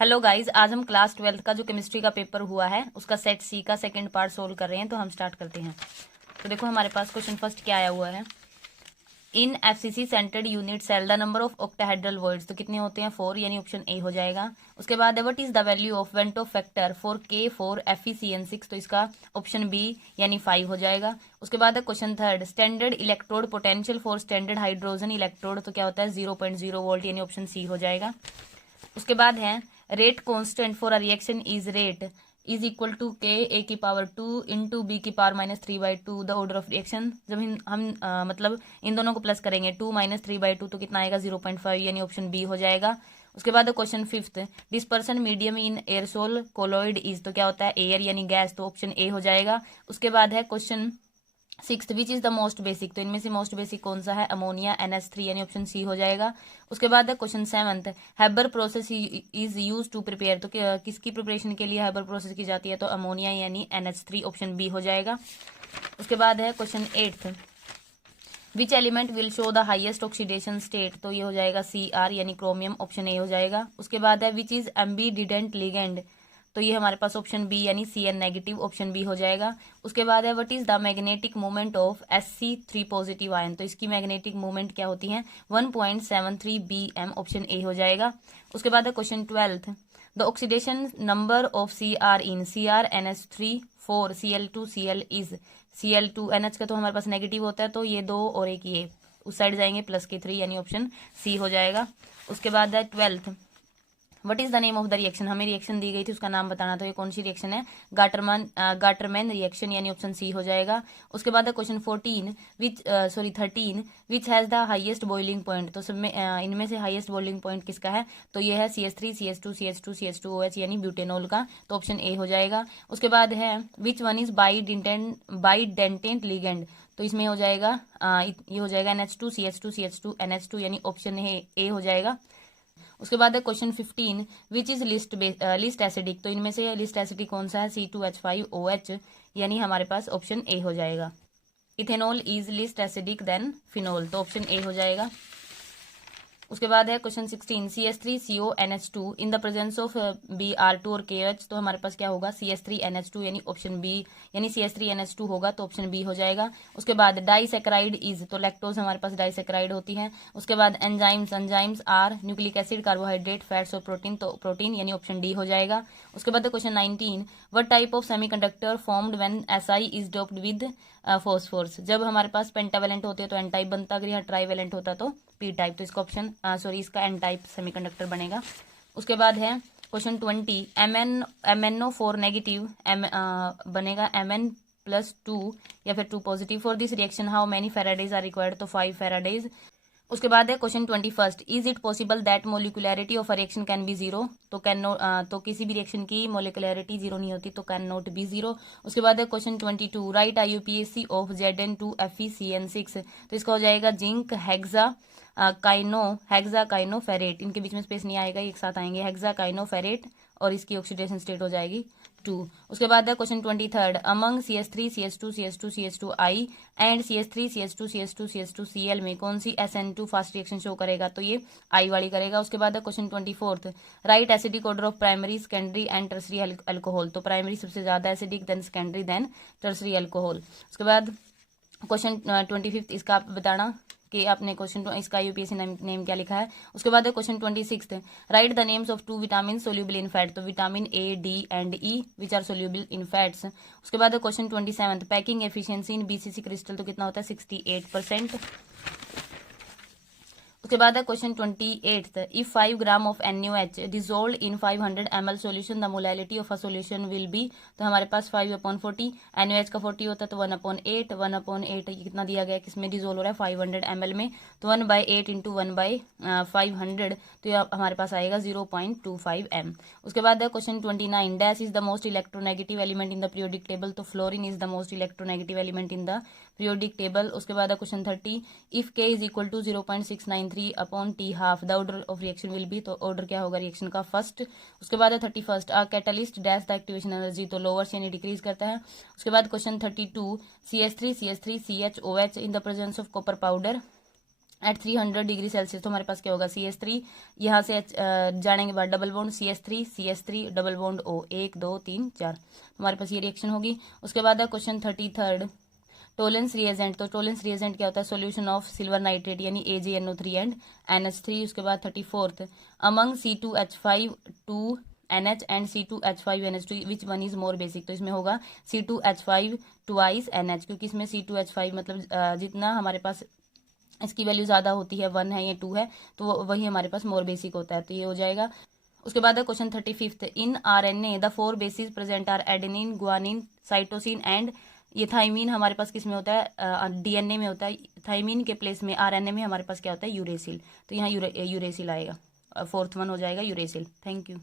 Hello guys, आज हम class 12th का जो केमिस्ट्री का पेपर हुआ है उसका सेट सी का सेकंड पार्ट सोल्व कर रहे हैं। तो हम स्टार्ट करते हैं। तो देखो हमारे पास क्वेश्चन फर्स्ट क्या आया हुआ है। In FCC centred unit cell the number of octahedral voids, तो कितने होते हैं 4, यानी ऑप्शन ए हो जाएगा। उसके बाद what is the value of Vento factor for के फॉर FeCN6, तो इसका ऑप्शन बी यानी 5 हो जाएगा। उसके बाद question third, standard electrode potential for standard hydrogen electrode, तो क्या होता है 0.0 वोल्ट, यानी ऑप्शन सी हो जाएगा। उसके बाद है rate constant for a reaction is rate is equal to k A की पावर 2 इंटू बी की power -3/2 the order of reaction. जब हम मतलब इन दोनों को प्लस करेंगे 2 - 3/2 तो कितना आएगा 0.5, यानी ऑप्शन बी हो जाएगा। उसके बाद question fifth, dispersion medium in aerosol colloid is, तो क्या होता है एयर यानी गैस, तो ऑप्शन ए हो जाएगा। उसके बाद है question sixth, which is the most basic, तो इनमें से मोस्ट बेसिक कौन सा है अमोनिया NH3, यानी ऑप्शन सी हो जाएगा। उसके बाद question seventh, Haber process is use to prepare, तो किसकी प्रिपरेशन के लिए हैबर प्रोसेस की जाती है, तो अमोनिया यानी NH3, ऑप्शन बी हो जाएगा। उसके बाद है question eighth, which element will show the highest oxidation state, तो ये हो जाएगा CR यानी क्रोमियम, ऑप्शन ए हो जाएगा। उसके बाद है विच इज एम्बीडिडेंट लिगेंड, तो ये हमारे पास ऑप्शन बी यानी CN नेगेटिव, ऑप्शन बी हो जाएगा। उसके बाद है what is the magnetic moment of SC3 positive ion, तो इसकी मैग्नेटिक मोमेंट क्या होती है 1.73 BM, ऑप्शन ए हो जाएगा। उसके बाद है question twelfth, the oxidation number of CR in CrNH3 4 Cl2Cl is Cl2NH का तो हमारे पास नेगेटिव होता है, तो ये 2 और एक ये उस साइड जाएंगे प्लस के 3, यानी ऑप्शन सी हो जाएगा। उसके बाद है twelfth, what is the name of the reaction, हमें रिएक्शन दी गई थी उसका नाम बताना, तो ये कौन सी रिएक्शन है गाटरमैन रिएक्शन, यानी ऑप्शन सी हो जाएगा। उसके बाद question 13 which has the highest boiling point, तो सब में इनमें से हाईएस्ट बॉइलिंग पॉइंट किसका है, तो ये है CH3 CH2 CH2 CH2OH यानी ब्यूटेनॉल का, तो ऑप्शन ए हो जाएगा। उसके बाद है विच वन इज बाइडेंटेंट लिगेंड, तो इसमें हो जाएगा ये हो जाएगा NH2 CH2 CH2 NH2, यानी ऑप्शन ए हो जाएगा। उसके बाद है question 15, which is list acidic, तो इनमें से लिस्ट एसिडिक कौन सा है C2H5OH, यानी हमारे पास ऑप्शन ए हो जाएगा। Ethanol is list acidic then phenol, तो ऑप्शन ए हो जाएगा। उसके बाद है question 16, CH3CONH2 in the presence of Br2 और KH, तो हमारे पास क्या होगा CH3NH2, यानी ऑप्शन बी यानी CH3NH2 होगा, तो ऑप्शन बी हो जाएगा। उसके बाद डाइसेक्राइड इज, तो लैक्टोज हमारे पास डाइसेक्राइड होती है। उसके बाद enzymes are nucleic acid carbohydrate fats और प्रोटीन, तो प्रोटीन यानी ऑप्शन डी हो जाएगा। उसके बाद question 19, what type of semiconductor formed when Si is doped with phosphorus, जब हमारे पास पेंटावेलेंट होते हैं तो एन टाइप बनता, अगर यहाँ ट्राईवेलेंट होता तो पी टाइप, तो इसका ऑप्शन इसका एन टाइप सेमीकंडक्टर बनेगा। उसके बाद है क्वेश्चन 20, MnO4 नेगेटिव बनेगा Mn+2 या फिर 2 positive, for this reaction how many faradays are required, तो 5 फेराडेज। उसके बाद है question 21, is it possible that molecularity of a reaction can be zero, तो कैन नोट तो किसी भी रिएक्शन की मोलिकुलरिटी जीरो नहीं होती, तो कैन नॉट बी जीरो। उसके बाद है question 22, right IUPAC of Zn2FeCN6, तो इसका हो जाएगा जिंक हेक्साकाइनोफेरेट, इनके बीच में स्पेस नहीं आएगा, एक साथ आएंगे हेक्साकाइनोफेरेट, और इसकी ऑक्सीडेशन स्टेट हो जाएगी 2। उसके बाद है question 23, among CH3 CH2 CH2 CH2I and CH3 CH2 CH2 CH2Cl में कौन सी SN2 फास्ट रिएक्शन शो करेगा, तो ये आई वाली करेगा। उसके बाद है question 24, right acidic order of primary secondary and tertiary alcohol, तो प्राइमरी सबसे ज्यादा acidic, then secondary, then tertiary alcohol. उसके बाद क्वेश्चन 25 इसका आप बताना कि आपने क्वेश्चन इसका यूपीएससी नेम क्या लिखा है। उसके बाद question 26, write the names of 2 vitamin soluble in fat, तो vitamin A, D and E which are soluble in fats. उसके बाद question 27, packing efficiency in BCC crystal, तो कितना होता है 68%। उसके बाद है question 28, if 5 gram of NaOH dissolve in 500 ml solution the molality of a solution will be, तो हमारे पास 5/40, NaOH का 40 होता है, तो 1/8 1/8 कितना दिया गया किसमें डिजोल्व हो रहा है 500 ml में, तो 1/8 इंटू 1/500, तो ये हमारे पास आएगा 0.25 m। उसके बाद है question 29, dash is the most electronegative element in the periodic table, तो fluorine is the most electronegative element in the periodic table. उसके बाद है question 30, if K is equal to 0.693/T half the order of reaction will be, तो order क्या होगा reaction का first. उसके बाद है 31, a catalyst dash the activation energy, तो लोअर्स यानी डिक्रीज करता है। उसके बाद question 32, CH3 CH3 CHOH in the presence of copper powder at 300 degree Celsius, तो हमारे पास क्या होगा CH3, यहाँ से जाने के बाद double bond CH3 double bond O, 1 2 3 4, हमारे पास ये रिएक्शन होगी। उसके बाद है क्वेश्चन 33 टोलेंस रिएजेंट, तो टोलेंस रिएजेंट क्या होता है, सॉल्यूशन ऑफ सिल्वर नाइट्रेट यानी AgNO3 एंड NH3। उसके बाद 34 among C2H5 2 NH and C2H5NH2 which one is more basic, तो इसमें होगा C2H5 ट्वाइस NH, क्योंकि इसमें C2H5 मतलब जितना हमारे पास इसकी वैल्यू ज़्यादा होती है, 1 है या 2 है, तो वही हमारे पास मोर बेसिक होता है, तो ये हो जाएगा। उसके बाद है question 35 in RNA the 4 bases present are adenine, guanine, cytosine and, ये थाइमीन हमारे पास किस में होता है, DNA में होता है। थाइमीन के प्लेस में RNA में हमारे पास क्या होता है, यूरेसिल, तो यहाँ यूरेसिल आएगा, 4th वन हो जाएगा यूरेसिल। Thank you.